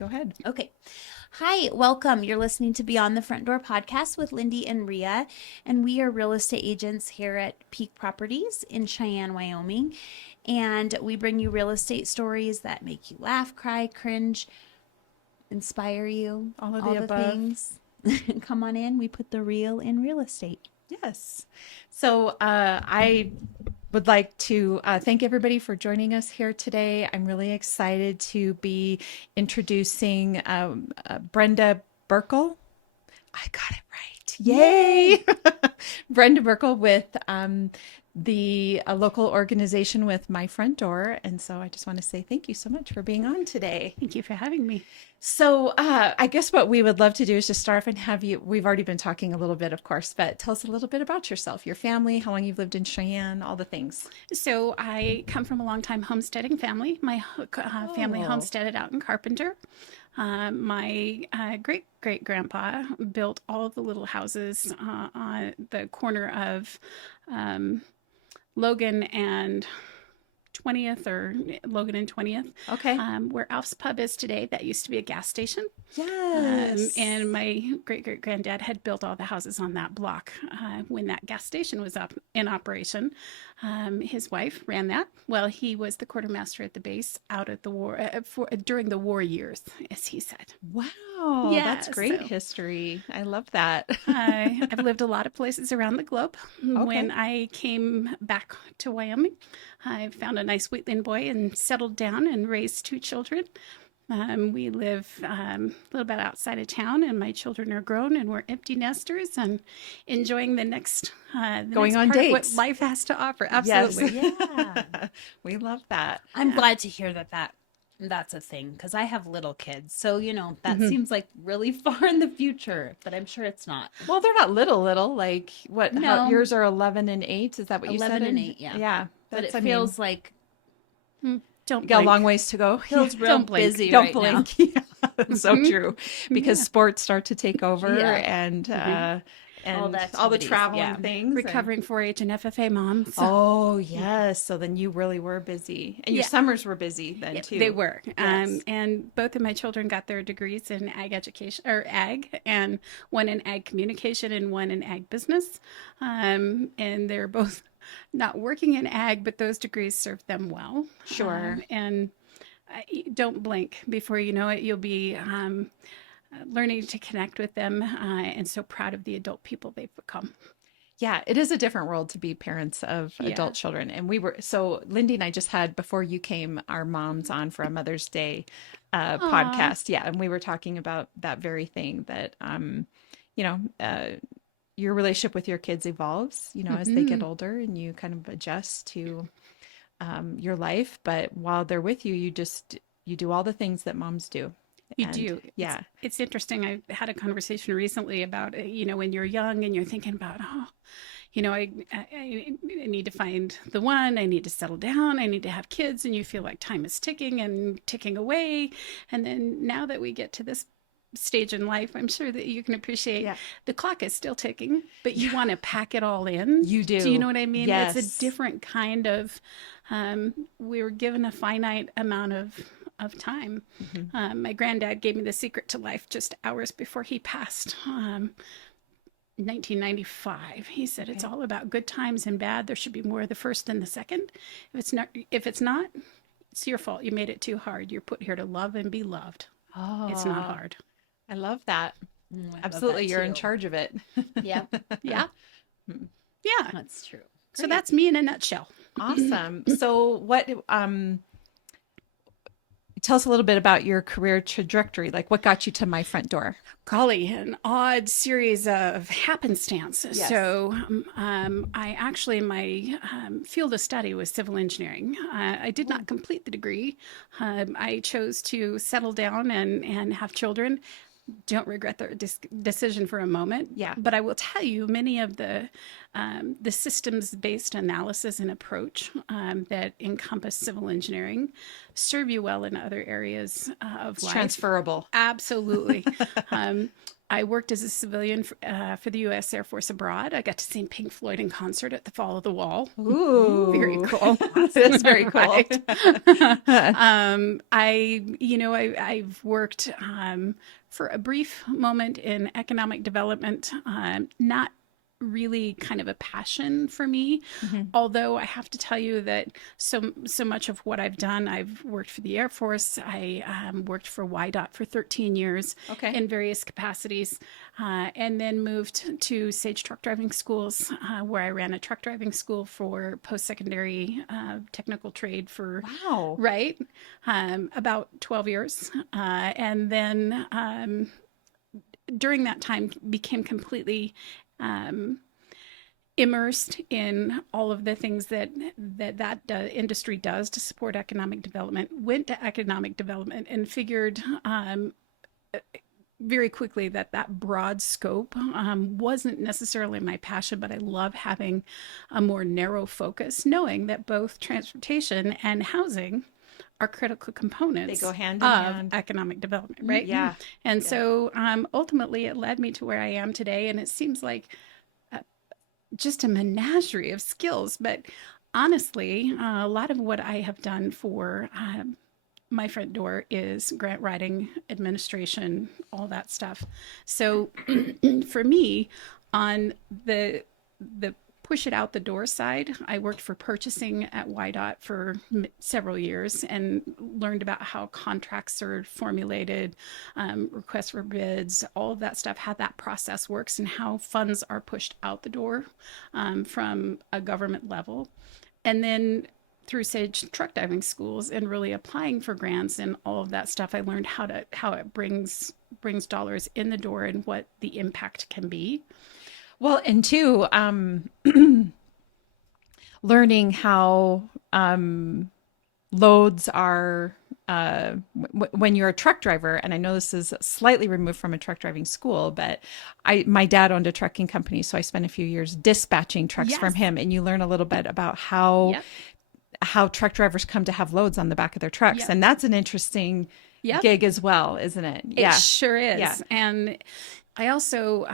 Go ahead. Okay. Hi, welcome. You're listening to Beyond the Front Door podcast with Lindee and Rhea, and we are real estate agents here at Peak Properties in Cheyenne, Wyoming. And we bring you real estate stories that make you laugh, cry, cringe, inspire you, All of all the the above. things. Come on in. We put the real in real estate. Yes. I would like to thank everybody for joining us here today. I'm really excited to be introducing Brenda Birkle. I got it right. Yay! Yay! Brenda Birkle with the local organization with My Front Door. And so I just want to say thank you so much for being on today. Thank you for having me. I guess what we would love to do is just start off and have you, we've already been talking a little bit, of course, but tell us a little bit about yourself, your family, how long you've lived in Cheyenne, all the things. So I come from a long-time homesteading family. My family Oh, homesteaded out in Carpenter. My great great grandpa built all of the little houses on the corner of um, Logan and 20th or Logan and 20th, okay. where Alf's Pub is today. That used to be a gas station. Yes. And my great great granddad had built all the houses on that block when that gas station was up in operation. His wife ran that. Well, he was the quartermaster at the base out at the war during the war years, as he said. Wow, that's Yeah, great so history. I love that. I've lived a lot of places around the globe. When Okay. I came back to Wyoming, I found a nice Wheatland boy and settled down and raised two children. We live a little bit outside of town, and my children are grown, and we're empty nesters and enjoying the Going next on part of what dates. life has to offer. Yes. Absolutely. Yeah. We love that. I'm glad to hear that's a thing because I have little kids. So, that Mhm. seems like really far in the future, but I'm sure it's not. Well, they're not little, like what, how No, yours are 11 and 8? Is that what you said? 11 and 8, yeah. Yeah, But it I mean, feels like Mm, you Don't got a long blink. ways to go. Yeah, feels real Don't blink. busy don't right now. blink. Yeah, that's so Mhm. true. Because Yeah. sports start to take over Yeah. Mhm. All the and all the activities. travel Yeah. and things and Recovering 4-H and FFA mom. So oh yes. So then you really were busy. And your yeah. summers were busy then Yeah, they too. were. Yes. And both of my children got their degrees in ag education or ag, and one in ag communication and one in ag business. And they're both not working in ag, but those degrees served them well. Sure. And don't blink. Before you know it, you'll be learning to connect with them, and so proud of the adult people they've become. Yeah, it is a different world to be parents of Yeah. adult children. And we were, so Lindy and I just had, before you came, our moms on for a Mother's Day Aw. podcast. Yeah. And we were talking about that very thing that, you know, your relationship with your kids evolves, as they get Hmm. older and you kind of adjust to your life. But while they're with you, you do all the things that moms do. You And do. yeah, It's interesting. I had a conversation recently about when you're young and you're thinking about, oh, I need to find the one. I need to settle down. I need to have kids, and you feel like time is ticking and ticking away. And then now that we get to this stage in life, I'm sure that you can appreciate yeah, the clock is still ticking, but you yeah, want to pack it all in. you Do you know do. what I mean? It's a Yes. different kind of. We were given a finite amount of time. Mhm. My granddad gave me the secret to life just hours before he passed. 1995. He said it's Okay. all about good times and bad. There should be more of the first than the second. If it's not, it's your fault. You made it too hard. You're put here to love and be loved. It's not Oh, hard. I love that. I love Absolutely. that You're in too. charge of it. Yeah, Yeah. Yeah. that's true. So Great. that's me in a nutshell. Awesome. So tell us a little bit about your career trajectory. Like what got you to My Front Door? Golly, an odd series of happenstance. Yes. So, I actually, my field of study was civil engineering. I did Oh, not complete the degree. I chose to settle down and have children. Don't regret the decision for a moment. yeah. But I will tell you, many of the systems-based analysis and approach that encompass civil engineering serve you well in other areas of It's life. transferable. Absolutely. Um, I worked as a civilian for the U.S. Air Force abroad. I got to see Pink Floyd in concert at the Fall of the Wall. Very Ooh, cool. that's very cool. Right. I've worked for a brief moment in economic development, not really kind of a passion for me. Mhm. Although I have to tell you that so much of what I've done, I've worked for the Air Force. I worked for YDOT for 13 years Okay. in various capacities, and then moved to Sage Truck Driving Schools, where I ran a truck driving school for post-secondary technical trade for Wow. right about 12 years, and then during that time became completely immersed in all of the things that industry does to support economic development. Went to economic development and figured very quickly that broad scope wasn't necessarily my passion, but I love having a more narrow focus, knowing that both transportation and housing are critical components They go hand in of hand. economic development, right? Yeah. And Yeah. so ultimately it led me to where I am today. And it seems like just a menagerie of skills. But honestly, a lot of what I have done for my front door is grant writing, administration, all that stuff. So for me, on the push it out the door side, I worked for purchasing at YDOT for several years and learned about how contracts are formulated, requests for bids, all of that stuff, how that process works and how funds are pushed out the door from a government level. And then through Sage Truck Driving Schools and really applying for grants and all of that stuff, I learned how it brings dollars in the door and what the impact can be. Well, and two, learning how loads are when you're a truck driver, and I know this is slightly removed from a truck driving school, but my dad owned a trucking company, so I spent a few years dispatching trucks from Yes. him, and you learn a little bit about how Yep. truck drivers come to have loads on the back of their trucks, Yep. and that's an interesting Yep. gig as well, isn't it? It sure is. Yeah. And I also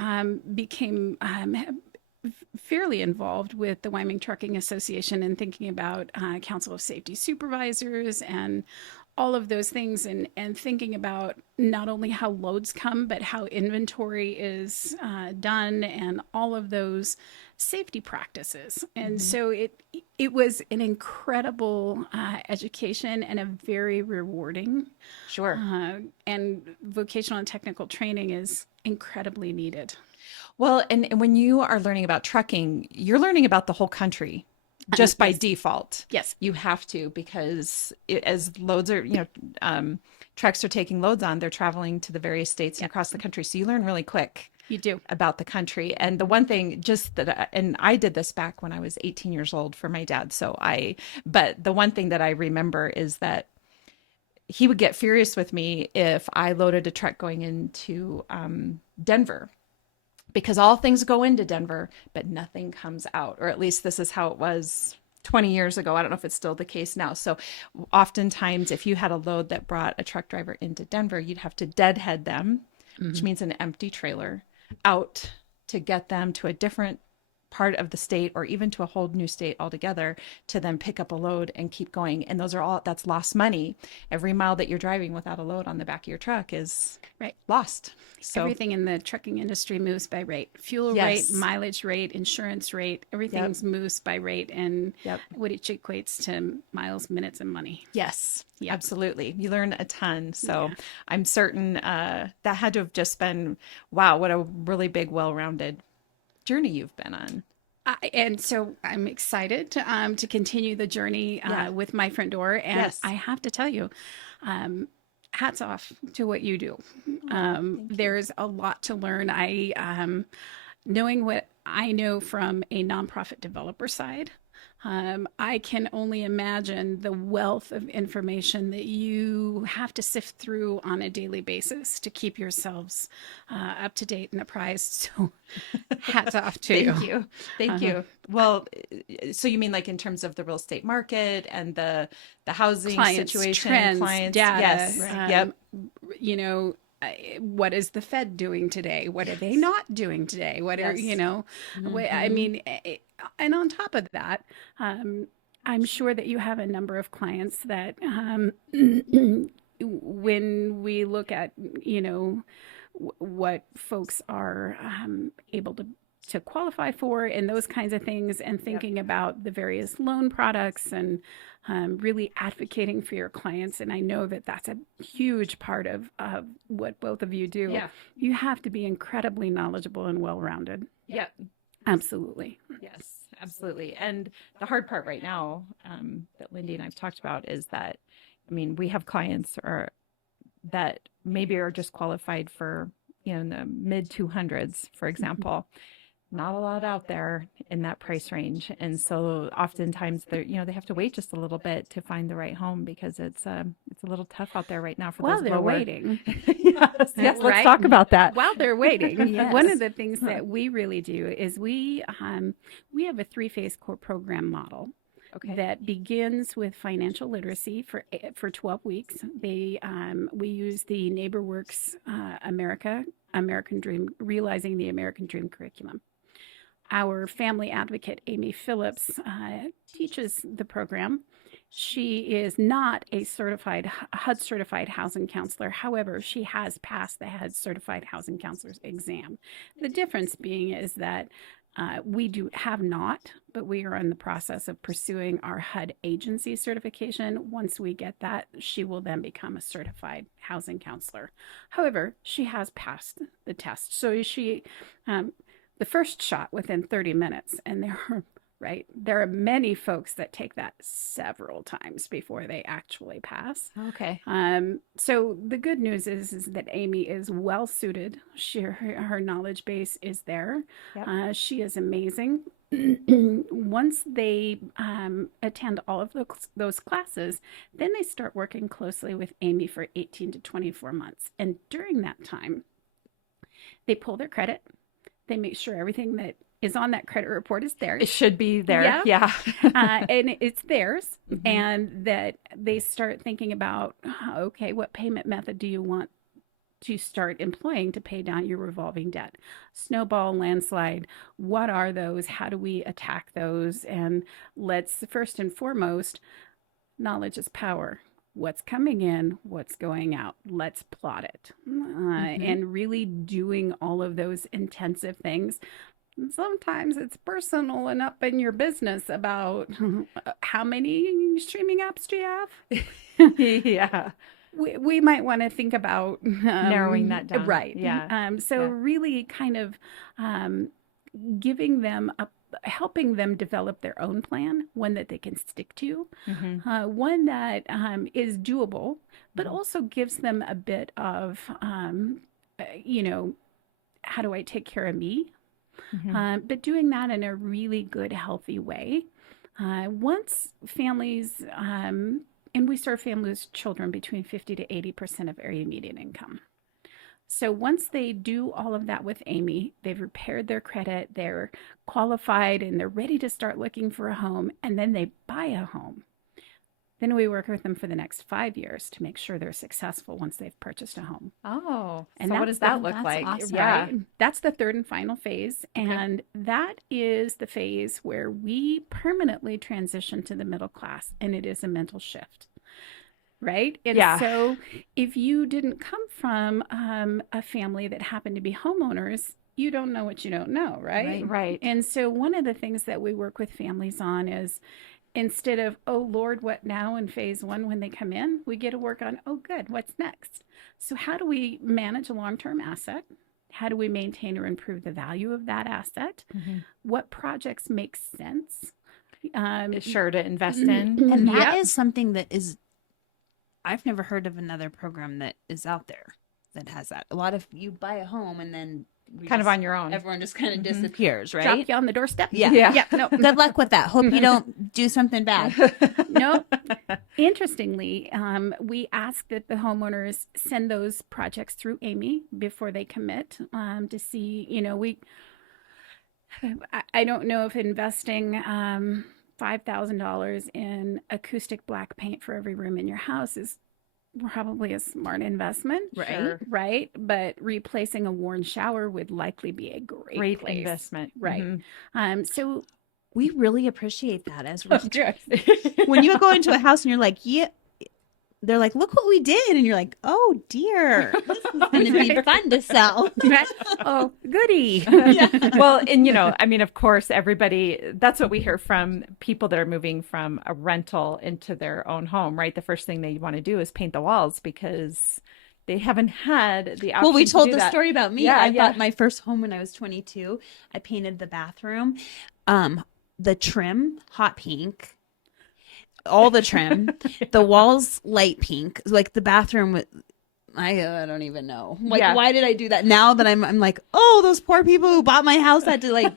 became fairly involved with the Wyoming Trucking Association and thinking about Council of Safety Supervisors and all of those things, and thinking about not only how loads come, but how inventory is done and all of those safety practices. And so it was an incredible education and a very rewarding. Sure. And vocational and technical training is incredibly needed. Well, and when you are learning about trucking, you're learning about the whole country just by Yes. default. Yes. You have to, because as loads are, trucks are taking loads on, they're traveling to the various states and across the country. So you learn really quick You do. about the country. And the one thing just that, and I did this back when I was 18 years old for my dad. But the one thing that I remember is that he would get furious with me if I loaded a truck going into Denver, because all things go into Denver, but nothing comes out. Or at least this is how it was 20 years ago. I don't know if it's still the case now. So oftentimes, if you had a load that brought a truck driver into Denver, you'd have to deadhead them, which means an empty trailer, out to get them to a different part of the state, or even to a whole new state altogether, to then pick up a load and keep going. And that's lost money. Every mile that you're driving without a load on the back of your truck is Right. lost. So Everything in the trucking industry moves by rate. Fuel Yes. rate, mileage rate, insurance rate, everything moves by rate, and what it equates to miles, minutes, and money. yes, Yep. absolutely. You learn a ton. So I'm certain that had to have just been, wow, what a really big, well-rounded journey you've been on. And so I'm excited to continue the journey with my front door. And Yes. I have to tell you, hats off to what you do. There's a lot to learn. Knowing what I know from a nonprofit developer side, I can only imagine the wealth of information that you have to sift through on a daily basis to keep yourselves up to date and apprised. So hats off to you. Thank you. Thank you. Well, so you mean like in terms of the real estate market and the housing Clients, situation, trends, clients, data, yes, Right. yep, You know, what is the Fed doing today? What are they not doing today? What are, Yes. I mean, and on top of that, I'm sure that you have a number of clients that when we look at, what folks are able to qualify for and those kinds of things, and thinking about the various loan products and really advocating for your clients. And I know that that's a huge part of what both of you do. Yeah. You have to be incredibly knowledgeable and well-rounded. Yeah. Absolutely. Yes, absolutely. And the hard part right now that Lindee and I've talked about is that, I mean, we have clients that maybe are just qualified for, in the mid 200s, for example. Not a lot out there in that price range. And so oftentimes they have to wait just a little bit to find the right home because it's a little tough out there right now for While those they're lower. waiting. Yes, let's Right? talk about that. While they're waiting, Yes. one of the things that we really do is we have a 3-phase core program model. Okay. That begins with financial literacy for 12 weeks. We use the NeighborWorks American Dream, Realizing the American Dream curriculum. Our family advocate, Amy Phillips, teaches the program. She is not a HUD certified housing counselor. However, she has passed the HUD certified housing counselor's exam. The difference being is that we have not, but we are in the process of pursuing our HUD agency certification. Once we get that, she will then become a certified housing counselor. However, she has passed the test. So she, the first shot within 30 minutes, and there are many folks that take that several times before they actually pass. Okay. So the good news is that Amy is well suited. Her knowledge base is there. Yep. She is amazing. Once they attend all of those classes, then they start working closely with Amy for 18 to 24 months. And during that time, they pull their credit. They make sure everything that is on that credit report is theirs. It should be there. Yeah. Yeah. And it's theirs. Mhm. And that they start thinking about, okay, what payment method do you want to start employing to pay down your revolving debt? Snowball, landslide, what are those? How do we attack those? And let's first and foremost, knowledge is power. What's coming in, what's going out. Let's plot it. And really doing all of those intensive things. Sometimes it's personal and up in your business about how many streaming apps do you have? Yeah. We might want to think about Narrowing that down. Right. Yeah. So Yeah. really kind of giving them helping them develop their own plan, one that they can stick to, one that is doable, but also gives them a bit of, how do I take care of me? But doing that in a really good, healthy way. Once families, and we serve families, children between 50 to 80% of area median income. So once they do all of that with Amy, they've repaired their credit, they're qualified, and they're ready to start looking for a home, and then they buy a home. Then we work with them for the next 5 years to make sure they're successful once they've purchased a home. Oh, And so what that's does that look that's like? awesome. Yeah. Right? That's the third and final phase. And that is the phase where we permanently transition to the middle class, and it is a mental shift. Right? And Yeah. so if you didn't come from a family that happened to be homeowners, you don't know what you don't know, right? Right. And so one of the things that we work with families on is, instead of, oh Lord, what now in phase one when they come in, we get to work on, oh good, what's next? So how do we manage a long-term asset? How do we maintain or improve the value of that asset? What projects make sense? Sure to invest in. And that Yep. is something that is, I've never heard of another program that is out there that has that. A lot of, you buy a home and then Kind of on your own. everyone just kind of disappears, right? Drop you on the doorstep? Yeah. Yeah. No. Good luck with that. Hope you don't do something bad. No. Interestingly, we ask that the homeowners send those projects through Amy before they commit, to see, I don't know if investing $5,000 in acoustic black paint for every room in your house is probably a smart investment, Right. Sure. right? But replacing a worn shower would likely be a great place. investment. Right. So We really appreciate that as we're good. when you go into a house and you're like, yeah, they're like, look what we did. And you're like, oh dear, this is going to be fun to sell. Oh, goody. Well, and I mean, of course, that's what we hear from people that are moving from a rental into their own home, right? The first thing they want to do is paint the walls because they haven't had the option. Well, we to told do the that. story about me. Yeah, I yeah. bought my first home when I was 22. I painted the bathroom, the trim, hot pink, all the trim, the walls, light pink, like the bathroom. I don't even know. Like, Yeah. why did I do that? Now that I'm like, oh, those poor people who bought my house had to like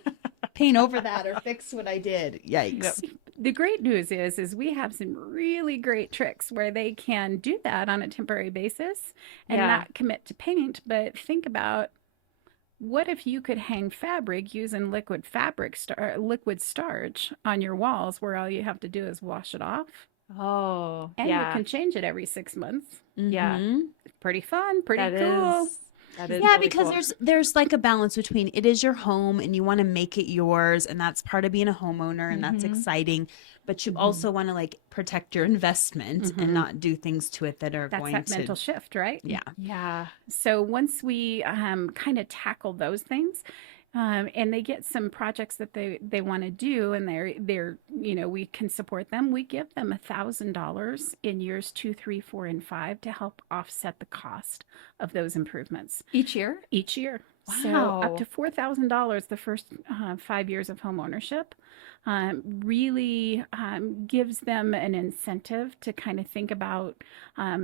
paint over that or fix what I did. Yikes. The great news is we have some really great tricks where they can do that on a temporary basis and Yeah. not commit to paint, but think about what if you could hang fabric using liquid starch on your walls where all you have to do is wash it off Oh, and you yeah. can change it every 6 months. Yeah. Mhm. Pretty fun, pretty That cool. is- that is Yeah, really because cool. there's like a balance between it is your home and you want to make it yours, and that's part of being a homeowner, and that's exciting. But you also want to like protect your investment and not do things to it that are That's going that to mental shift, right? yeah. Yeah. So once we kind of tackle those things, and they get some projects that they want to do, and they're we can support them. We give them $1,000 in years 2, 3, 4, and 5 to help offset the cost of those improvements Each year? each year. So Wow. up to $4,000 the first 5 years of home ownership really gives them an incentive to kind of think about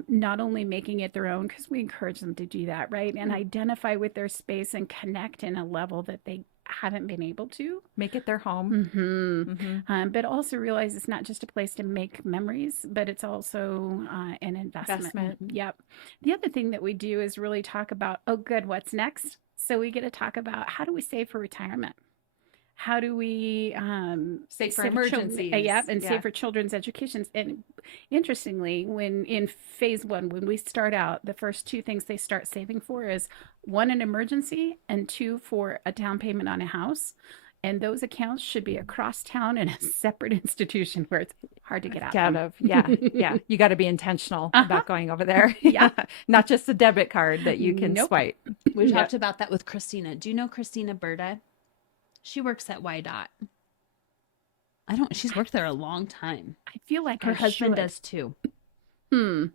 not only making it their own, because we encourage them to do that, right? And identify with their space and connect in a level that they haven't been able to. Make it their home. But also realize it's not just a place to make memories, but it's also an investment. Investment. Yep. The other thing that we do is really talk about, oh, good, what's next? So we get to talk about how do we save for retirement? How do we Save for children- emergencies. yep, and Yeah. save for children's educations. And interestingly, when in phase 1, when we start out, the first 2 things they start saving for is 1, an emergency, and 2, for a down payment on a house. And those accounts should be across town in a separate institution where it's hard to get out. Out of. Yeah. Yeah. You got to be intentional about going over there. Yeah. Not just a debit card that you can Nope. swipe. We Yeah. talked about that with Christina. Do you know Christina Berta? She works at YDOT. She's worked there a long time. I feel like Her I husband should. does too. Hmm.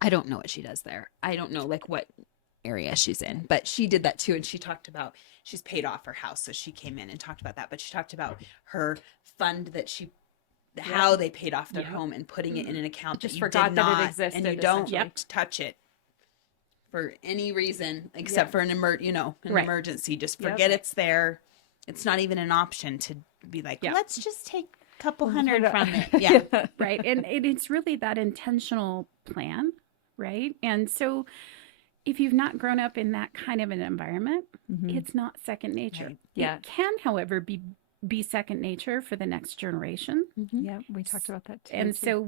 I don't know what she does there. I don't know like what area she's in, but she did that too. And she talked about, she's paid off her house. So she came in and talked about that, but she talked about her fund that how they paid off their home and putting it in an account Just that you forgot did that it not, existed, and you don't essentially. touch it for any reason except for an Right. emergency. Just Yep. forget it's there. It's not even an option to be like, Yeah. let's just take a couple hundred from it. Yeah. Right. And it's really that intentional plan, right? And so if you've not grown up in that kind of an environment, it's not second nature. Right. Yeah. It can, however, be second nature for the next generation. Yeah. We talked about that too. And so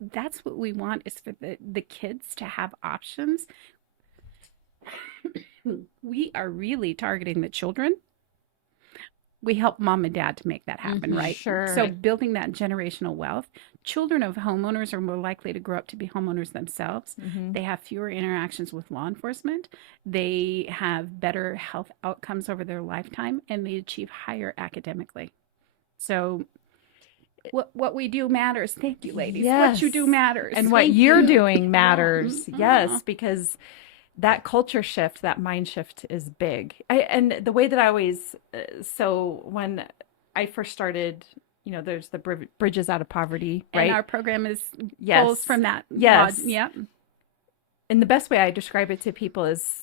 that's what we want is for the kids to have options. We are really targeting the children. We help mom and dad to make that happen, right? Sure. So building that generational wealth. Children of homeowners are more likely to grow up to be homeowners themselves. They have fewer interactions with law enforcement. They have better health outcomes over their lifetime, and they achieve higher academically. So what we do matters. Thank you, ladies. What you Yes. do matters. And what Thank you're you. doing matters. Mhm. Yes, because that culture shift, that mind shift is big. And the way that I always, so when I first started, there's the Bridges Out of Poverty, right? And our program is Yes. pulls from that. Yes. Yep. And the best way I describe it to people is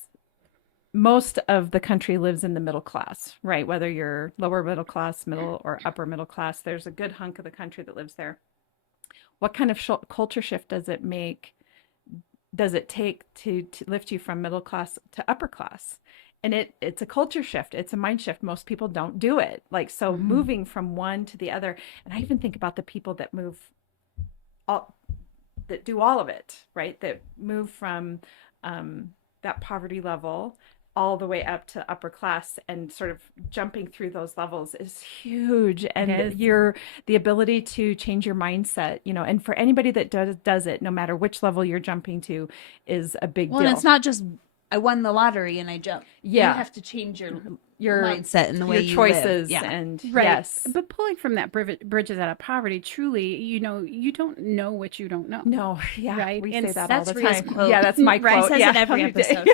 most of the country lives in the middle class, right? Whether you're lower middle class, middle or upper middle class, there's a good hunk of the country that lives there. What kind of culture shift does it take to lift you from middle class to upper class? And it's a culture shift. It's a mind shift. Most people don't do it. Like, so moving from one to the other. And I even think about the people that move that do all of it, right? That move from that poverty level all the way up to upper class, and sort of jumping through those levels is huge. And is. the ability to change your mindset, and for anybody that does it, no matter which level you're jumping to, is a big Well, deal. and it's not just I won the lottery and I jumped. Yeah. You have to change your Your mindset and the way your you choices live. Yeah. and Right. yes. But pulling from that bridges out of poverty, truly, you don't know what you don't know. No, yeah, Right. we And say that that's all the Rhea's time. quote. Yeah, that's my Rhea quote. says yeah, it every episode.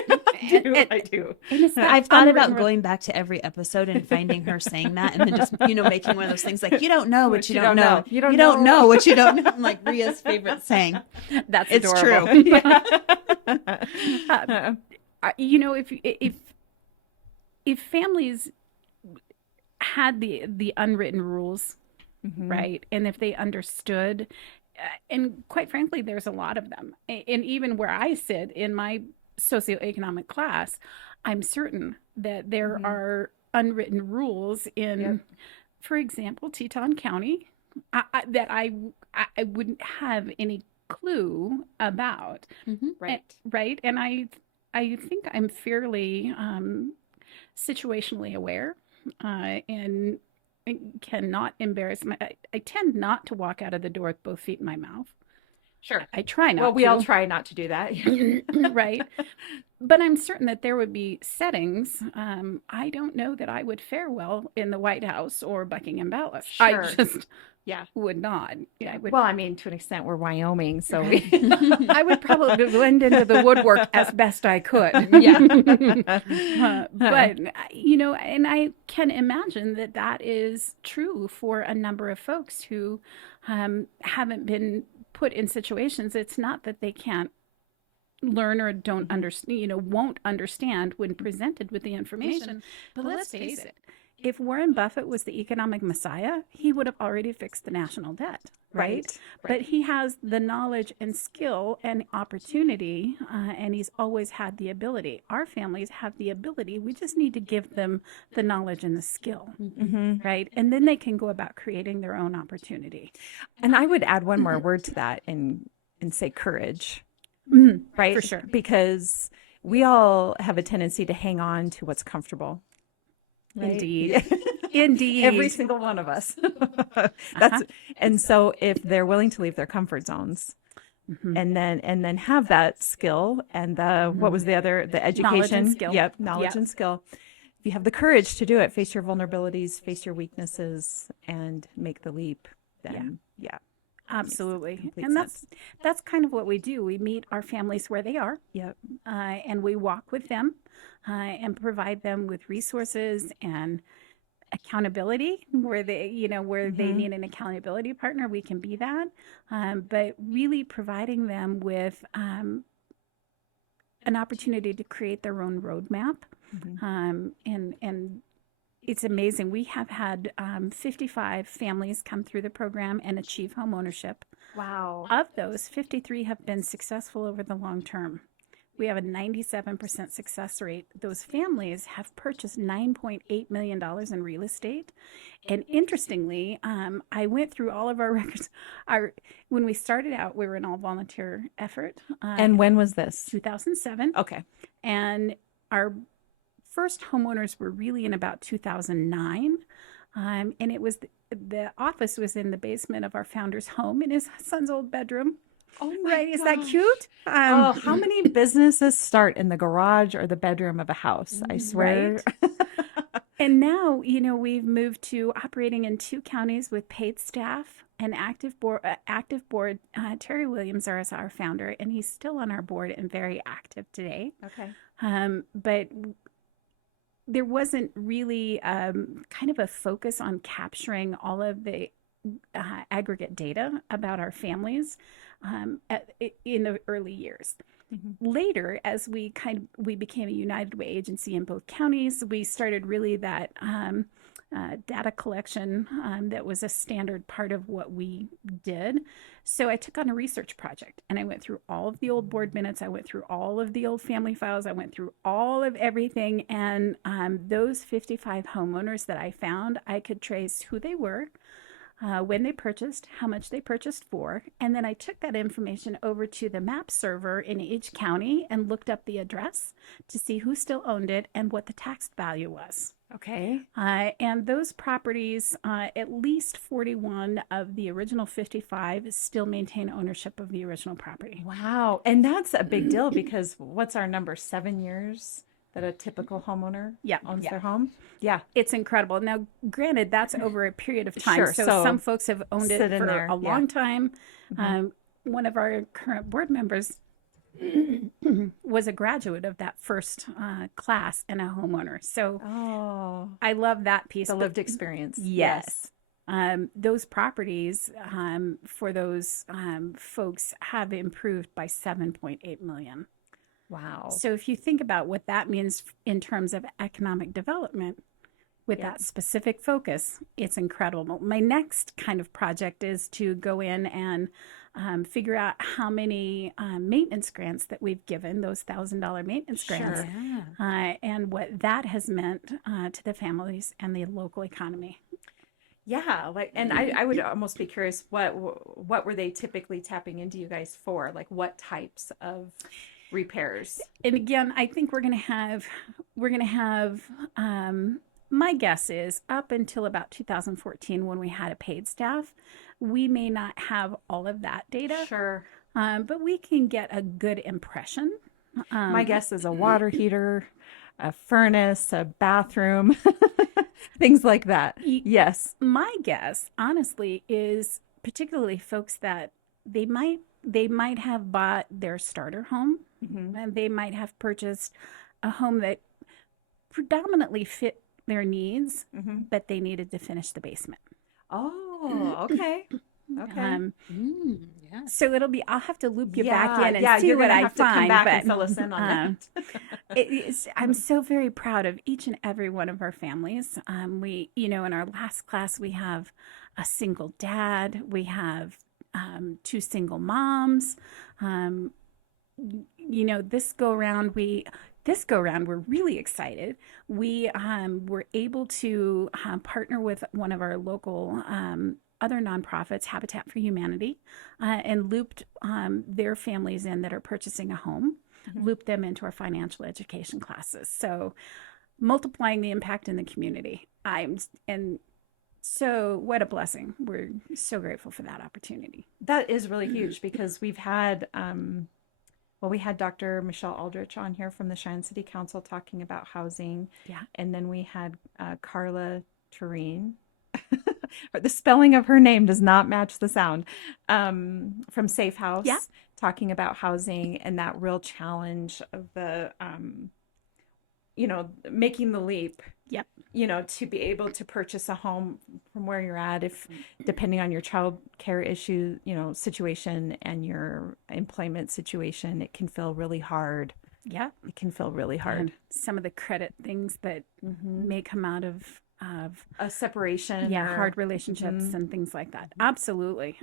I do. And it's that I've thought about unwritten going back to every episode and finding her saying that, and then just making one of those things like, you don't know what you don't know. You You don't don't know what you don't know. I'm like Rhea's favorite saying. That's It's adorable. true. If families had the unwritten rules, right, and if they understood, and quite frankly, there's a lot of them, and even where I sit in my socioeconomic class, I'm certain that there are unwritten rules in, for example, Teton County, that I wouldn't have any clue about. Right. Right. And I think I'm fairly situationally aware, and I cannot embarrass I tend not to walk out of the door with both feet in my mouth. Sure. I try not Well, we to. all try not to do that. Right. But I'm certain that there would be settings. I don't know that I would fare well in the White House or Buckingham Palace. Sure. I just Yeah. would not. I would. Well, I mean, to an extent, we're Wyoming, so I would probably blend into the woodwork as best I could. Yeah. But, and I can imagine that is true for a number of folks who haven't been put in situations. It's not that they can't learn or don't understand, won't understand when presented with the information. But let's face it. If Warren Buffett was the economic messiah, he would have already fixed the national debt, right? But he has the knowledge and skill and opportunity, and he's always had the ability. Our families have the ability. We just need to give them the knowledge and the skill, right? And then they can go about creating their own opportunity. And I would add one more word to that and say courage, right? For sure. Because we all have a tendency to hang on to what's comfortable. Right? Indeed. Indeed. Every single one of us. And so if they're willing to leave their comfort zones and then have that skill and what was the education? Knowledge and skill. Yep, knowledge and skill. If you have the courage to do it, face your vulnerabilities, face your weaknesses, and make the leap, then yeah. Absolutely. Complete And sense. that's kind of what we do. We meet our families where they are. Yep. And we walk with them and provide them with resources and accountability where they need an accountability partner. We can be that. But really providing them with an opportunity to create their own roadmap. And it's amazing. We have had 55 families come through the program and achieve homeownership. Wow. Of those, 53 have been successful over the long term. We have a 97% success rate. Those families have purchased $9.8 million in real estate. And interestingly, I went through all of our records. When we started out, we were an all-volunteer effort. And when was this? 2007. Okay. And our first homeowners were really in about 2009. And it was the office was in the basement of our founder's home in his son's old bedroom. Oh my Right. Is that gosh. cute? How many businesses start in the garage or the bedroom of a house? I swear. And now, we've moved to operating in 2 counties with paid staff and active board. Terry Williams is our founder, and he's still on our board and very active today. Okay. But there wasn't really kind of a focus on capturing all of the aggregate data about our families in the early years. Later, as we became a United Way agency in both counties, we started really that data collection that was a standard part of what we did. So I took on a research project and I went through all of the old board minutes. I went through all of the old family files. I went through all of everything. And those 55 homeowners that I found, I could trace who they were, when they purchased, how much they purchased for, and then I took that information over to the map server in each county and looked up the address to see who still owned it and what the tax value was. Okay. And those properties, at least 41 of the original 55 still maintain ownership of the original property. Wow. And that's a big deal because what's our number? 7 years that a typical homeowner owns their home? Yeah. It's incredible. Now, granted, that's over a period of time. Sure. So, So some folks have owned it sit in for there. a Yeah. long time. One of our current board members was a graduate of that first class and a homeowner. So Oh, I love that piece. the But lived experience. yes, those properties for those folks have improved by 7.8 million. Wow. So if you think about what that means in terms of economic development with Yeah. that specific focus, it's incredible. My next kind of project is to go in and figure out how many maintenance grants that we've given, those $1,000 maintenance grants, Sure. and what that has meant to the families and the local economy. Yeah, like, and I would almost be curious, what were they typically tapping into you guys for? Like, what types of repairs? And again, I think we're gonna have my guess is up until about 2014 when we had a paid staff, we may not have all of that data, Sure. but we can get a good impression. My guess is a water heater, a furnace, a bathroom, things like that. Yes. My guess, honestly, is particularly folks that they might have bought their starter home, and they might have purchased a home that predominantly fit their needs, but they needed to finish the basement. Oh, okay. Okay. So I'll have to loop you back Yeah, in and yeah, see you're what gonna I have to come find. back But and fill us in on that. I'm so very proud of each and every one of our families. In our last class, we have a single dad, we have two single moms. This go around, we're really excited. We were able to partner with one of our local other nonprofits, Habitat for Humanity, and looped their families in that are purchasing a home, looped them into our financial education classes. So multiplying the impact in the community. So what a blessing. We're so grateful for that opportunity. That is really huge because we've had, we had Dr. Michelle Aldrich on here from the Cheyenne City Council talking about housing. Yeah. And then we had Carla Tureen. The spelling of her name does not match the sound. From Safe House, Yeah. talking about housing and that real challenge of the, making the leap. Yep. To be able to purchase a home from where you're at, if depending on your child care issue, situation and your employment situation, it can feel really hard. Yeah. It can feel really hard. And some of the credit things that may come out of A separation. or- hard relationships and things like that. Absolutely.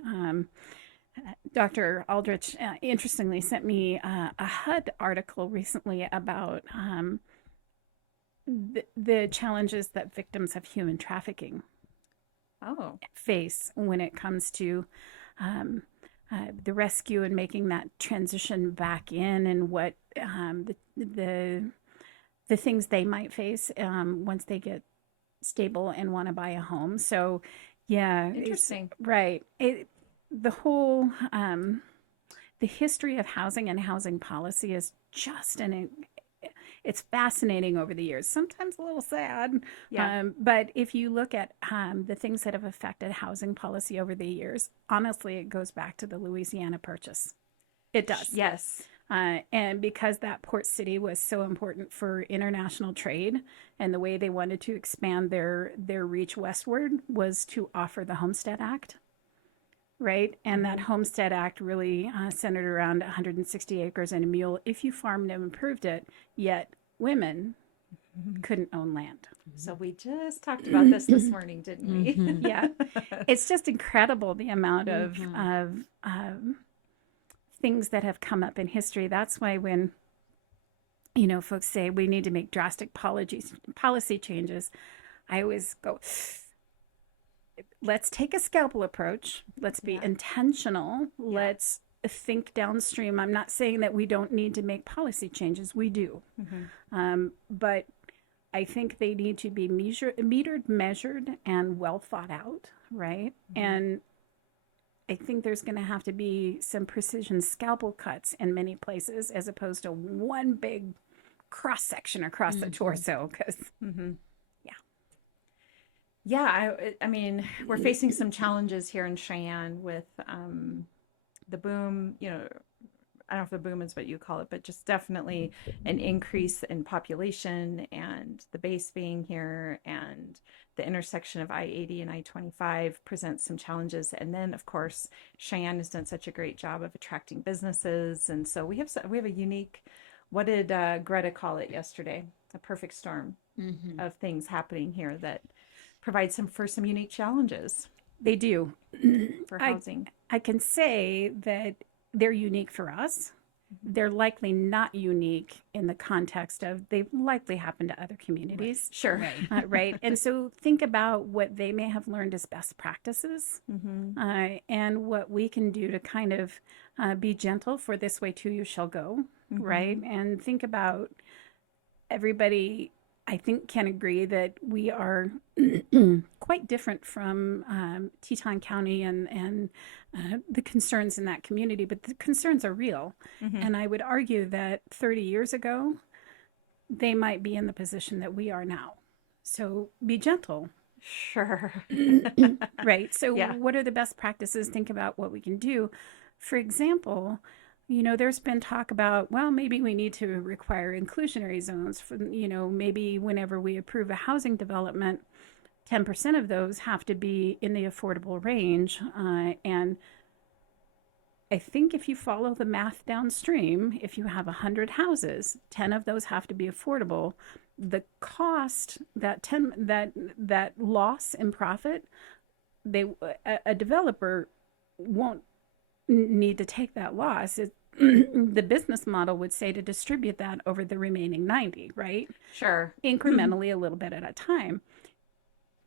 Dr. Aldrich interestingly sent me a HUD article recently about the challenges that victims of human trafficking face when it comes to the rescue and making that transition back in, and what the things they might face once they get stable and want to buy a home. So yeah, Interesting. right. The whole the history of housing and housing policy is just it's fascinating over the years, sometimes a little sad. Yeah. But if you look at the things that have affected housing policy over the years, honestly, it goes back to the Louisiana Purchase. It does. Yes. And because that port city was so important for international trade, and the way they wanted to expand their reach westward was to offer the Homestead Act. Right. And that Homestead Act really centered around 160 acres and a mule if you farmed and improved it, yet women couldn't own land. So we just talked about this morning, didn't we? Yeah. It's just incredible the amount of things that have come up in history. That's why when, folks say we need to make drastic policy changes, I always go, let's take a scalpel approach. Let's be intentional. Let's think downstream. I'm not saying that we don't need to make policy changes. We do. But I think they need to be metered, measured, and well thought out, right? And I think there's going to have to be some precision scalpel cuts in many places as opposed to one big cross section across the torso. Because I mean, we're facing some challenges here in Cheyenne with the boom, you know, I don't know if the boom is what you call it, but just definitely an increase in population and the base being here and the intersection of I-80 and I-25 presents some challenges. And then, of course, Cheyenne has done such a great job of attracting businesses. And so we have a unique, what did Greta call it yesterday? A perfect storm of things happening here that provide for some unique challenges. they do. For housing. I can say that they're unique for us. They're likely not unique in the context of they've likely happened to other communities. Sure. Right. And so think about what they may have learned as best practices and what we can do to kind of be gentle, for this way too you shall go. Right. And think about everybody, I think, can agree that we are quite different from Teton County and the concerns in that community, but the concerns are real. And I would argue that 30 years ago, they might be in the position that we are now. So be gentle. Sure. Right. So what are the best practices? Think about what we can do. For example, you know, there's been talk about, well, maybe we need to require inclusionary zones for, you know, maybe whenever we approve a housing development, 10% of those have to be in the affordable range. And I think if you follow the math downstream, if you have 100 houses, 10 of those have to be affordable. The cost, that loss in profit, a developer won't need to take that loss. The business model would say to distribute that over the remaining 90, right? Sure. Incrementally, a little bit at a time.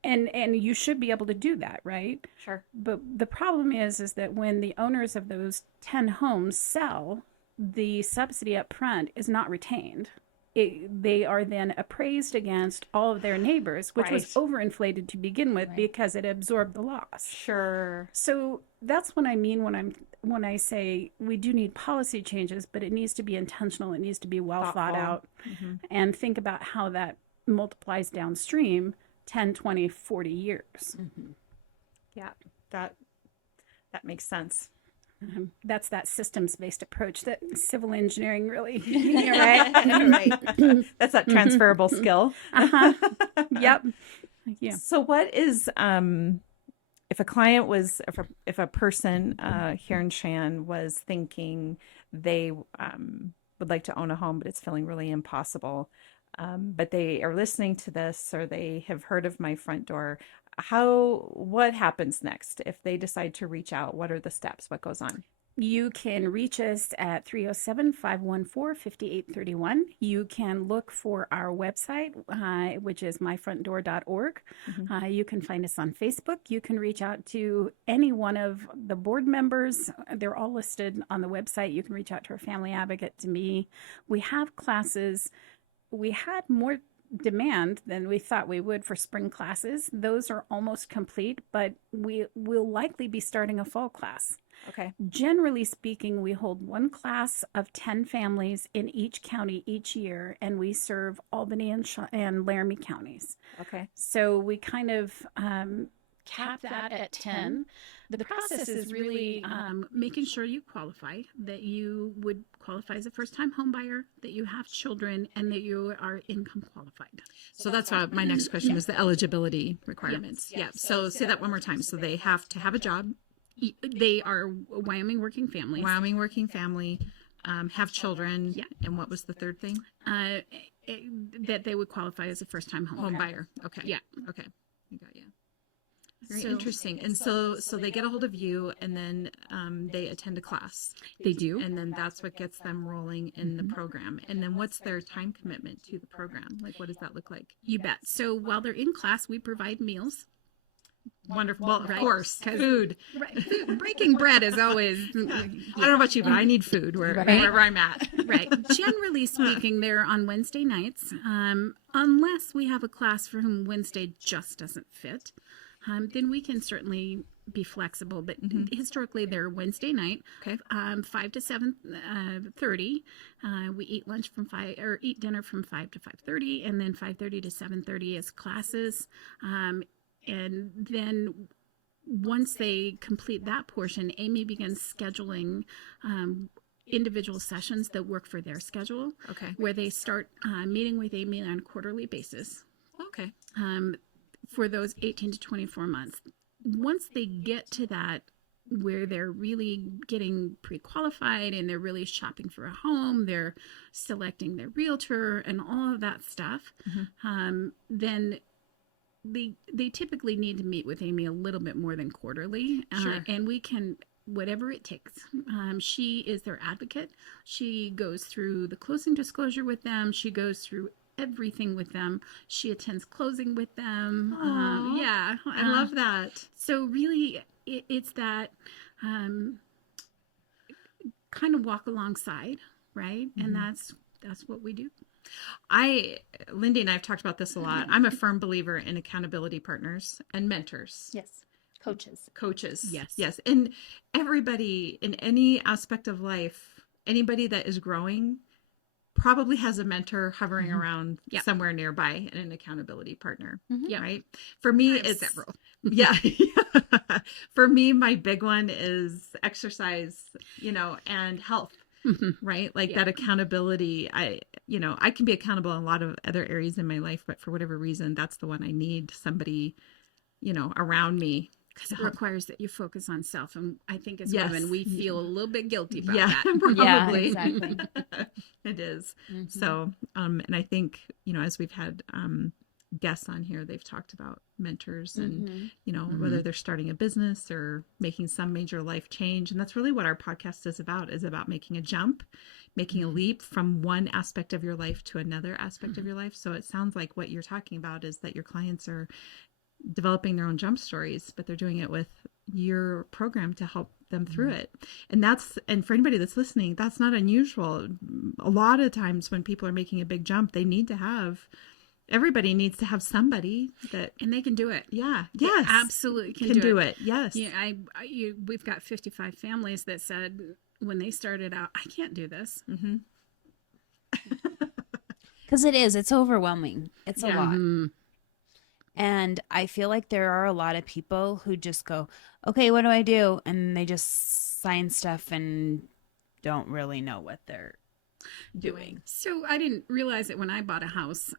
And you should be able to do that, right? Sure. But the problem is that when the owners of those 10 homes sell, the subsidy up front is not retained. They are then appraised against all of their neighbors, which was overinflated to begin with because it absorbed the loss. Sure. So that's what I mean when I say we do need policy changes, but it needs to be intentional. It needs to be well thought out, and think about how that multiplies downstream 10, 20, 40 years. Yeah, that makes sense. That's that systems-based approach that civil engineering really, Right. That's that transferable skill. Yep. Yeah. So what is, if a client was, if a person here in Cheyenne was thinking they would like to own a home, but it's feeling really impossible, but they are listening to this or they have heard of My Front Door, what happens next if they decide to reach out? What are the steps? What goes on? You can reach us at 307-514-5831. You can look for our website, which is myfrontdoor.org. You can find us on Facebook. You can reach out to any one of the board members. They're all listed on the website. You can reach out to our family advocate, to me. We have classes. We had more demand than we thought we would for spring classes. Those are almost complete, but we will likely be starting a fall class. Okay. Generally speaking, we hold one class of 10 families in each county each year, and we serve Albany and Laramie counties. Okay. So we kind of cap that at 10. The process is really making sure you qualify, that you would qualify as a first-time home buyer, that you have children, and that you are income qualified. So that's my next question was the eligibility requirements. Yeah. So say that one more time. So they have to have a job. They are Wyoming working families. Wyoming working family, have children. Yeah. And what was the third thing? That they would qualify as a first-time home buyer. Okay. Yeah. Okay. I got you. Very interesting. And so they get a hold of you, and then they attend a class. They do. And then that's what gets them rolling in the program. And then what's their time commitment to the program? Like, what does that look like? You bet. So while they're in class, we provide meals. Wonderful. Well, of course, food. Right. Breaking bread is always. I don't know about you, but I need food wherever I'm at. Right. Generally speaking, they're on Wednesday nights, unless we have a class for whom Wednesday just doesn't fit. Then we can certainly be flexible. But historically, they're Wednesday night, 5 to 7:30. We eat lunch from 5, or eat dinner from 5 to 5:30, and then 5:30 to 7:30 is classes. And then once they complete that portion, Amy begins scheduling individual sessions that work for their schedule. Okay. Where they start meeting with Amy on a quarterly basis. Okay. For those 18 to 24 months. Once they get to that, where they're really getting pre-qualified and they're really shopping for a home, they're selecting their realtor and all of that stuff, then they typically need to meet with Amy a little bit more than quarterly. Sure. And we can, whatever it takes. She is their advocate. She goes through the closing disclosure with them. She goes through everything with them. She attends closing with them. I love that. So really, it's that kind of walk alongside, right? And that's what we do. Lindee and I have talked about this a lot. I'm a firm believer in accountability partners and mentors. Yes. Coaches. Yes. And everybody in any aspect of life, anybody that is growing probably has a mentor hovering around somewhere nearby and an accountability partner. Right. For me, it's several. Yeah. For me, my big one is exercise, and health. Right. Like that accountability. I can be accountable in a lot of other areas in my life, but for whatever reason, that's the one I need somebody, around me. Because it requires that you focus on self. And I think as women, we feel a little bit guilty about that. Probably. Yeah, exactly. It is. So, and I think, as we've had guests on here, they've talked about mentors and, whether they're starting a business or making some major life change. And that's really what our podcast is about making a jump, making a leap from one aspect of your life to another aspect of your life. So it sounds like what you're talking about is that your clients are developing their own jump stories, but they're doing it with your program to help them through it. And for anybody that's listening, that's not unusual. A lot of times when people are making a big jump, everybody needs to have somebody that, and they can do it. Yes, they absolutely can do it. Yes. Yeah. We've got 55 families that said when they started out, I can't do this. Because it's overwhelming. It's a lot. And I feel like there are a lot of people who just go, okay, what do I do? And they just sign stuff and don't really know what they're doing. So I didn't realize it when I bought a house.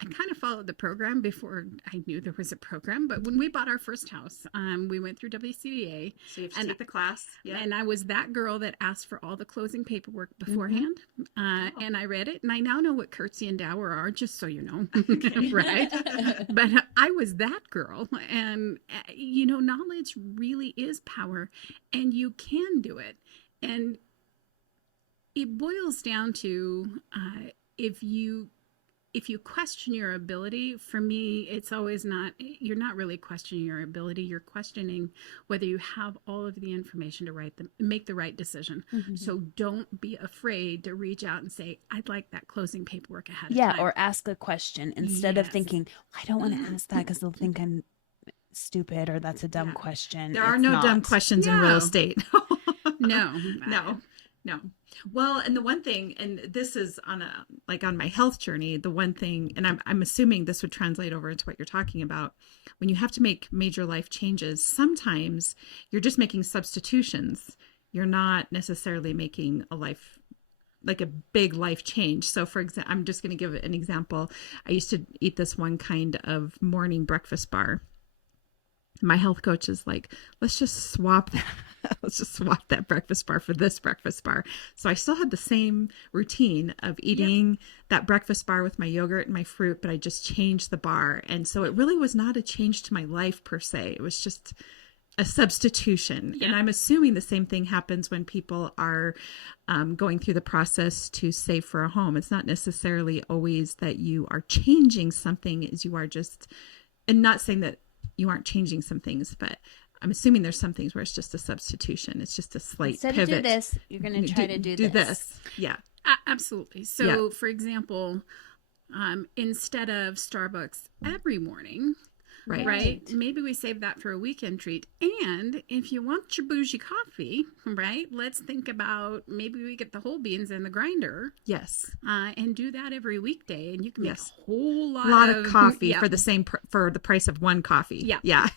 I kind of followed the program before I knew there was a program. But when we bought our first house, we went through WCDA. So you have to take the class. Yeah. And I was that girl that asked for all the closing paperwork beforehand. And I read it. And I now know what curtsy and dower are, just so you know. Right? But I was that girl. And, knowledge really is power. And you can do it. And it boils down to if you question your ability, for me, it's always you're not really questioning your ability. You're questioning whether you have all of the information to make the right decision. So don't be afraid to reach out and say, I'd like that closing paperwork ahead of time. Yeah, or ask a question instead of thinking, I don't want to ask that because they'll think I'm stupid or that's a dumb question. There are no dumb questions in real estate. No. Well, and the one thing, and this is on my health journey, the one thing, and I'm assuming this would translate over into what you're talking about, when you have to make major life changes, sometimes you're just making substitutions. You're not necessarily making a big life change. So for example, I'm just going to give an example. I used to eat this one kind of morning breakfast bar. My health coach is like, let's just swap that breakfast bar for this breakfast bar. So I still had the same routine of eating that breakfast bar with my yogurt and my fruit, but I just changed the bar. And so it really was not a change to my life per se. It was just a substitution. And I'm assuming the same thing happens when people are going through the process to save for a home. It's not necessarily always that you are changing something, as you are just, and not saying that you aren't changing some things, but I'm assuming there's some things where it's just a substitution. It's just a slight Instead pivot. of do this, you're going to try to do this. Yeah. Absolutely. So, for example, instead of Starbucks every morning, right? Maybe we save that for a weekend treat. And if you want your bougie coffee, right? Let's think about maybe we get the whole beans in the grinder. Yes. And do that every weekday, and you can make Yes. a whole A lot of coffee yeah. for for the price of one coffee. Yeah. Yeah.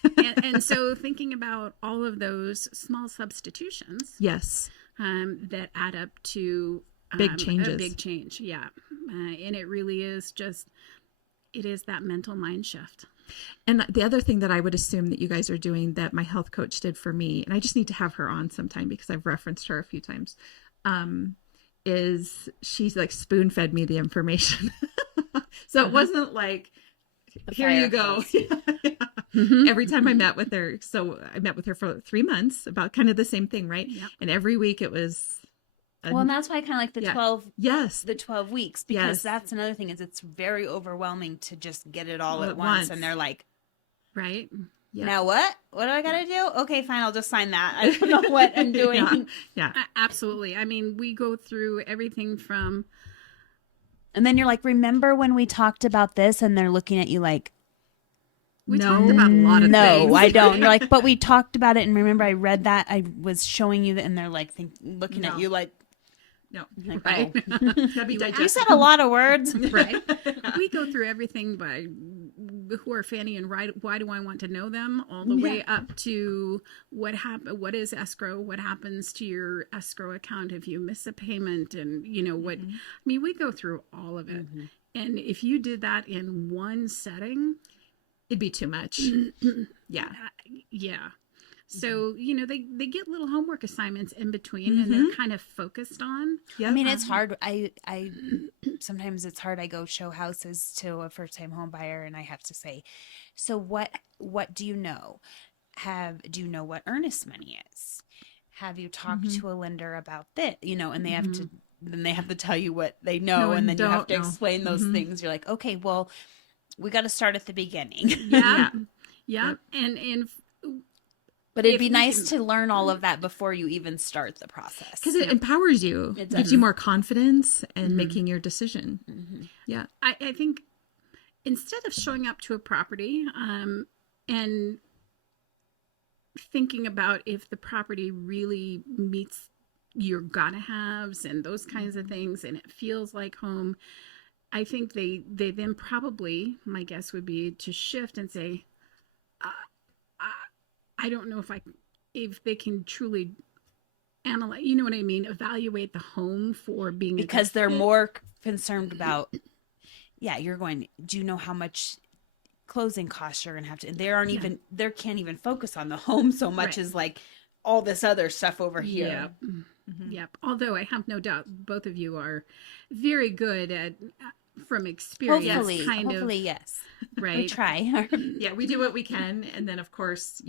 and so thinking about all of those small substitutions Yes. that add up to Big changes. A big change. Yeah. And it really is it is that mental mind shift. And the other thing that I would assume that you guys are doing that my health coach did for me, and I just need to have her on sometime because I've referenced her a few times, is she's like spoon fed me the information. So it wasn't like, here you go. Every time I met with her. So I met with her for 3 months about kind of the same thing, right? Yep. And every week it was. Well, and that's why I kind of like the 12 Yes. the 12 weeks, because Yes. that's another thing, is it's very overwhelming to just get it all All at at once. once. And they're like, Right. Yeah. now what? What do I got to do? Okay, fine. I'll just sign that. I don't know what I'm doing. Yeah. Absolutely. I mean, we go through everything from. And then you're like, remember when we talked about this? And they're looking at you like, We No. talked about a lot of things. no, I don't. You're like, but we talked about it. And remember, I read that. I was showing you that. And they're like, looking at No. you like, No. like, Right. oh. Gotta be You digestible. said a lot of words. Right. We go through everything by who are Fannie and why do I want to know them, all the way up to what is escrow, what happens to your escrow account if you miss a payment, and what. I mean, we go through all of it. And if you did that in one setting, It'd be too much. Yeah. yeah. So, they get little homework assignments in between, and they're kind of focused on. Yeah. I mean, it's hard. I sometimes it's hard. I go show houses to a first time home buyer, and I have to say, so what do you know? Do you know what earnest money is? Have you talked to a lender about this? And they have to, then they have to tell you what they know, No, and then you have don't to know. explain those things. You're like, okay, well, we got to start at the beginning. Yeah. Yeah. And But it'd If be we nice can- to learn all of that before you even start the process. Because it empowers you. It Gives does. you more confidence in making your decision. Yeah. I think instead of showing up to a property and thinking about if the property really meets your gotta haves and those kinds of things, and it feels like home, I think they then probably, my guess would be to shift and say, I don't know if they can truly analyze, you know what I mean, evaluate the home for being a because good they're fit. more concerned about, do you know how much closing costs you're going to have to, they can't even focus on the home so much Right. as like all this other stuff over here. Yep. Yep. Although I have no doubt both of you are very good at, from experience, Hopefully, yes. right? We try. Yeah, we do what we can. And then, of course,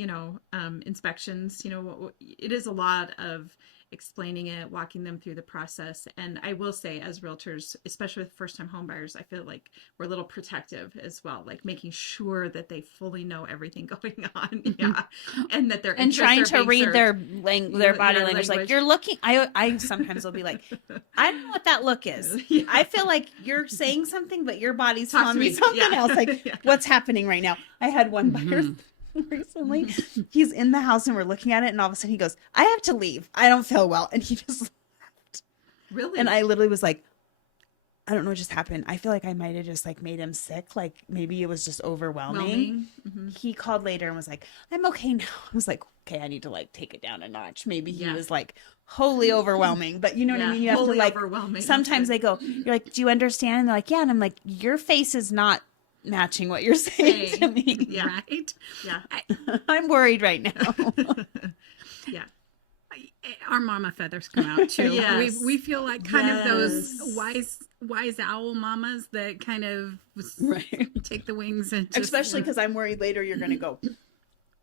inspections, it is a lot of explaining it, walking them through the process. And I will say, as realtors, especially with first-time home buyers, I feel like we're a little protective as well, like making sure that they fully know everything going on. Yeah. And that they're and trying to read their body Yeah, language. Like, language. you're looking, I sometimes will be like, I don't know what that look is. Yeah. I feel like you're saying something, but your body's Talk telling to me me. something Yeah. else. Like, Yeah. what's happening right now? I had one buyer recently. He's in the house and we're looking at it, and all of a sudden he goes, I have to leave. I don't feel well. And he just, Really? and I literally was like, I don't know what just happened. I feel like I might have just like made him sick. Like maybe it was just overwhelming. He called later and was like, I'm okay now. I was like, okay, I need to like take it down a notch. Maybe he Yeah. was like wholly overwhelming, but you know what I Yeah, mean? You have to wholly like, overwhelming. sometimes they go, you're like, do you understand? And they're like, yeah. And I'm like, your face is not matching what you're saying to me. Yeah. Right? Yeah. I'm worried right now. Yeah. Our mama feathers come out too. Yes. We feel like kind of those Yes. wise owl mamas that kind of Right. take the wings and just, Especially because I'm worried later you're going to go,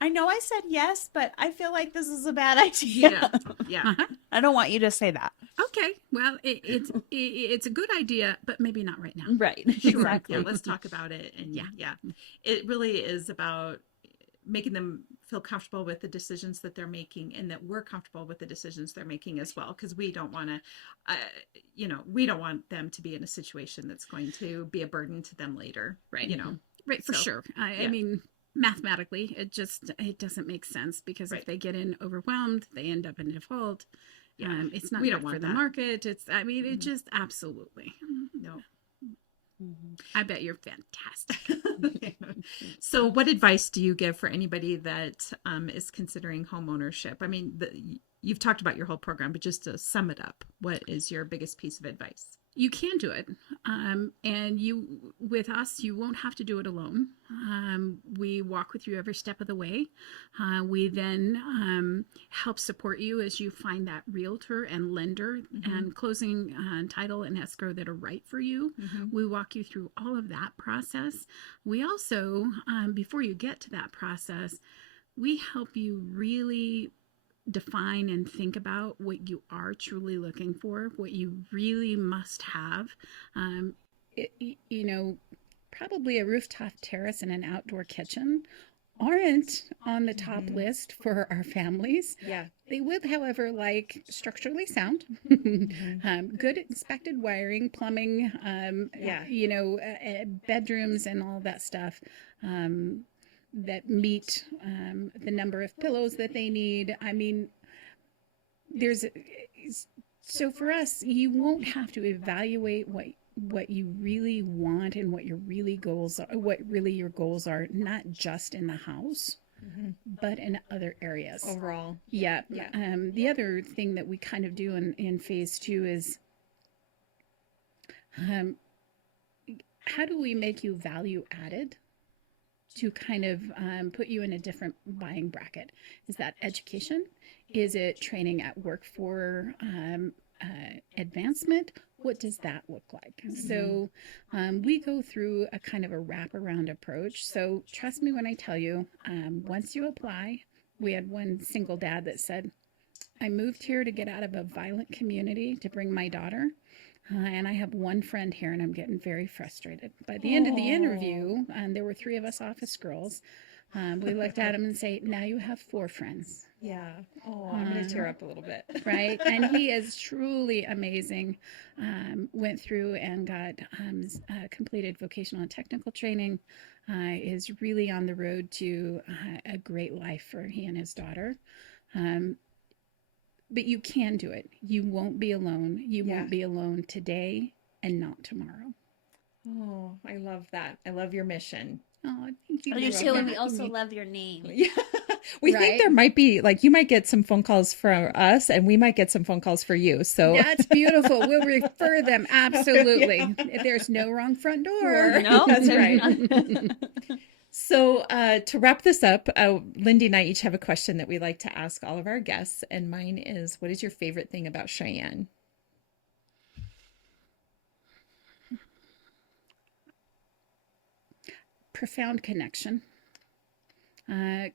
I know I said yes, but I feel like this is a bad idea. Yeah. Yeah. I don't want you to say that. okay, well, it's a good idea, but maybe not right now. Right. Sure. Exactly. Yeah, let's talk about it. And yeah, it really is about making them feel comfortable with the decisions that they're making, and that we're comfortable with the decisions they're making as well. Because we don't want to, we don't want them to be in a situation that's going to be a burden to them later. Right. Right. For So, sure. I mean, mathematically, it doesn't make sense, because if they get in overwhelmed, they end up in default. It's not we good don't want for the that. market. It just absolutely. No. I bet you're fantastic. So what advice do you give for anybody that is considering home ownership? I mean, you've talked about your whole program, but just to sum it up, what is your biggest piece of advice? You can do it. And with us, you won't have to do it alone. We walk with you every step of the way. We then help support you as you find that realtor and lender and closing title and escrow that are right for you. We walk you through all of that process. We also, before you get to that process, we help you really define and think about what you are truly looking for, what you really must have. Probably a rooftop terrace and an outdoor kitchen aren't on the top list for our families. Yeah. They would, however, like structurally sound, good inspected wiring, plumbing, bedrooms and all that stuff. That meet the number of pillows that they need. I mean, so for us, you won't have to evaluate what you really want and what your your goals are, not just in the house, but in other areas. Overall. Yeah. The other thing that we kind of do in phase 2 is how do we make you value added to kind of put you in a different buying bracket? Is that education? Is it training at work for advancement? What does that look like? So we go through a kind of a wraparound approach. So trust me when I tell you, once you apply, we had one single dad that said, I moved here to get out of a violent community to bring my daughter. And I have one friend here, and I'm getting very frustrated. By the end of the interview, there were 3 of us office girls. We looked at him and say, now you have 4 friends. Yeah. Oh, I'm going to tear up a little bit. Right. And he is truly amazing. Went through and got completed vocational and technical training. Is really on the road to a great life for he and his daughter. But you can do it. You won't be alone. You won't be alone today and not tomorrow. Oh, I love that. I love your mission. Oh, thank you. I do too, and we also love your name. Yeah. We Right? think there might be, like, you might get some phone calls for us and we might get some phone calls for you. So That's beautiful. We'll refer them. Absolutely. There's no wrong front door. No, That's there's right. none. So to wrap this up, Lindee and I each have a question that we like to ask all of our guests. And mine is, what is your favorite thing about Cheyenne? Profound connection.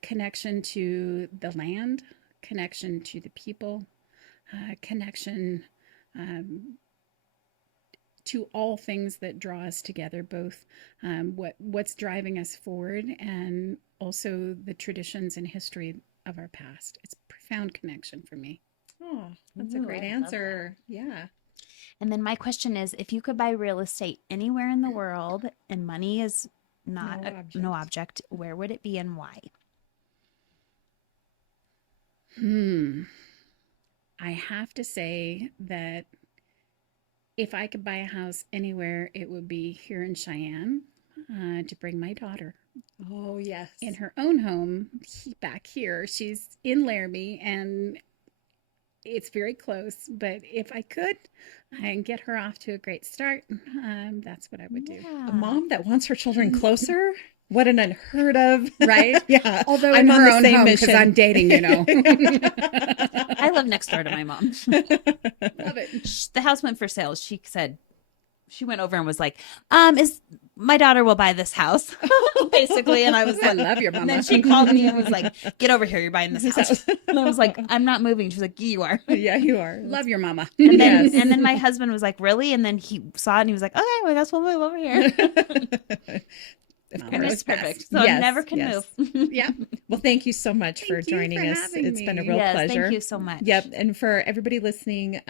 Connection to the land, connection to the people, connection to all things that draw us together, both what's driving us forward and also the traditions and history of our past. It's a profound connection for me. Oh, that's a Ooh, great I love answer. Yeah. And then my question is, if you could buy real estate anywhere in the world and money is not no object, where would it be and why? I have to say that if I could buy a house anywhere, it would be here in Cheyenne to bring my daughter Oh, yes. in her own home back here. She's in Laramie and it's very close, but if I could and get her off to a great start, that's what I would do. A mom that wants her children closer? What an unheard of, Right? Yeah. Although I'm in on her the own same home, because mission. I'm dating, you know. I live next door to my mom. Love it. The house went for sale. She said, she went over and was like, is my daughter will buy this house, basically. And I was I like, love your and mama. then she called me and was like, get over here. You're buying this house. And I was like, I'm not moving. She's like, you are. Yeah, you are. Love your mama. And then, Yes. and then my husband was like, really? And then he saw it and he was like, okay, well, I guess we'll move over here. Of Well, course. that's perfect. So Yes, never can yes. move. Yeah. Well, thank you so much for Thank you joining for us. having It's been a me. real Yes, pleasure. thank you so much. Yep. And for everybody listening,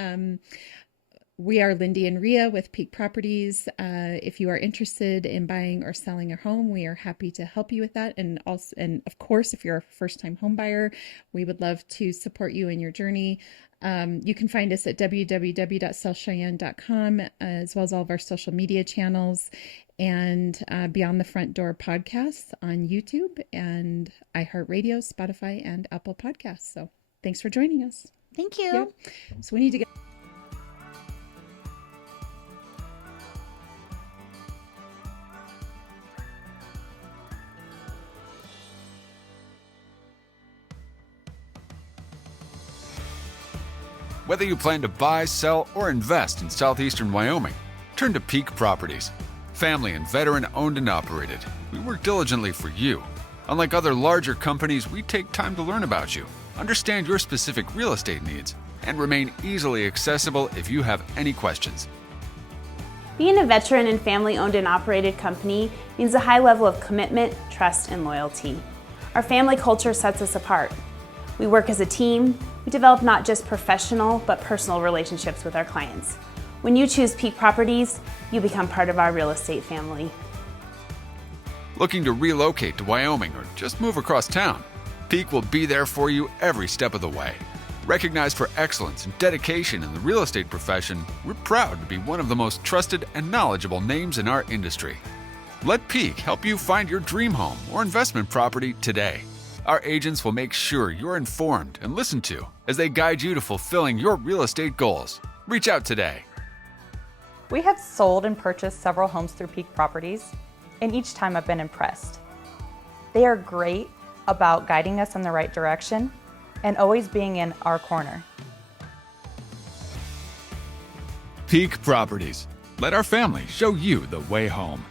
we are Lindee and Rhea with Peak Properties. If you are interested in buying or selling a home, we are happy to help you with that. And also, and of course, if you're a first-time home buyer, we would love to support you in your journey. You can find us at www.sellcheyenne.com, as well as all of our social media channels, and Beyond the Front Door podcasts on YouTube and iHeartRadio, Spotify, and Apple Podcasts. So thanks for joining us. Thank you. Yep. So we need to get Whether you plan to buy, sell, or invest in southeastern Wyoming, turn to Peak Properties. Family and veteran owned and operated, we work diligently for you. Unlike other larger companies, we take time to learn about you, understand your specific real estate needs, and remain easily accessible if you have any questions. Being a veteran and family-owned and operated company means a high level of commitment, trust, and loyalty. Our family culture sets us apart. We work as a team. We develop not just professional, but personal relationships with our clients. When you choose Peak Properties, you become part of our real estate family. Looking to relocate to Wyoming or just move across town? Peak will be there for you every step of the way. Recognized for excellence and dedication in the real estate profession, we're proud to be one of the most trusted and knowledgeable names in our industry. Let Peak help you find your dream home or investment property today. Our agents will make sure you're informed and listened to as they guide you to fulfilling your real estate goals. Reach out today. We have sold and purchased several homes through Peak Properties, and each time I've been impressed. They are great about guiding us in the right direction and always being in our corner. Peak Properties. Let our family show you the way home.